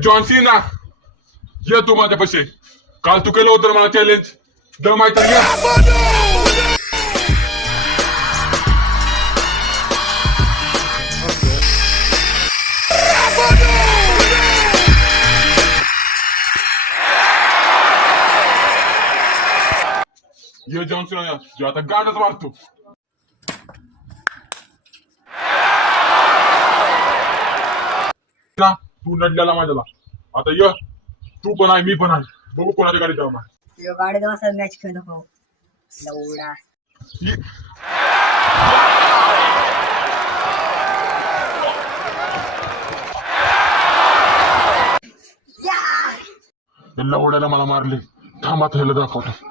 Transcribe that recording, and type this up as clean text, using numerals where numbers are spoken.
John Cena ये तू माझ्यापाशी काल तू केलं होतं मला चॅलेंज दम आहे तर ये ये जॉन सीना जो आता गाडच मारतो ना तू नडल्याला माझ्याला आता ये तू पण आहे मी पण आहे बघू कोणाच्या गाडी जाऊ गाडी वाजता मॅच खेळ नको लवडा लवड्याला मला मारले थांबा ह्याला दाखवतो